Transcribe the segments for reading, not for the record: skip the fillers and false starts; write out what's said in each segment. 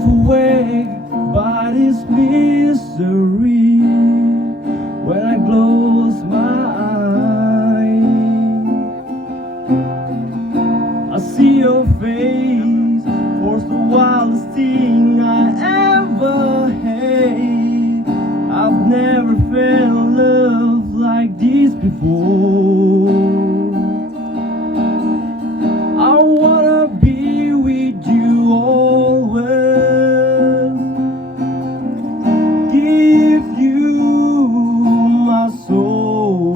awake by this misery. When I close my eyes, I see your face, for the wildest thing I ever hate. I've never felt love like this before. I wanna be with you always, give you my soul.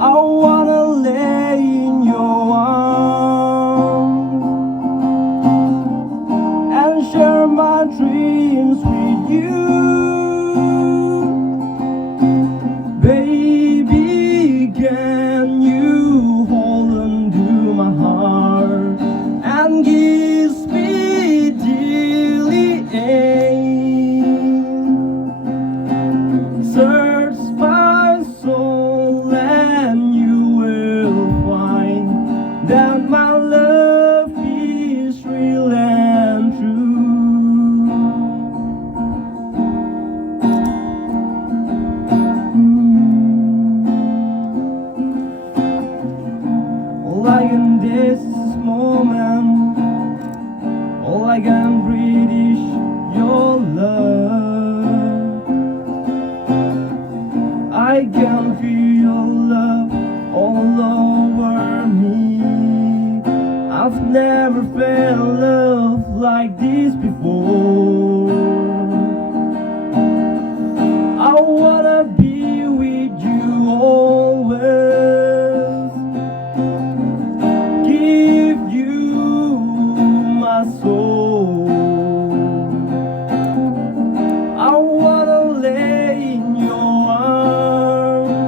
I wanna lay in your arms and share my dreams with you. Baby, can you hold on to my heart and kiss me daily? Search my soul and you will find that my love is real and true. All I can this moment, all I can breathe is your love. I can feel your love all over me. I've never felt love like this before. I wanna be with you always, give you my soul. I wanna lay in your arms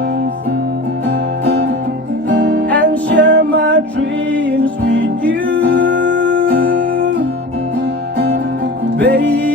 and share my dreams with you, baby.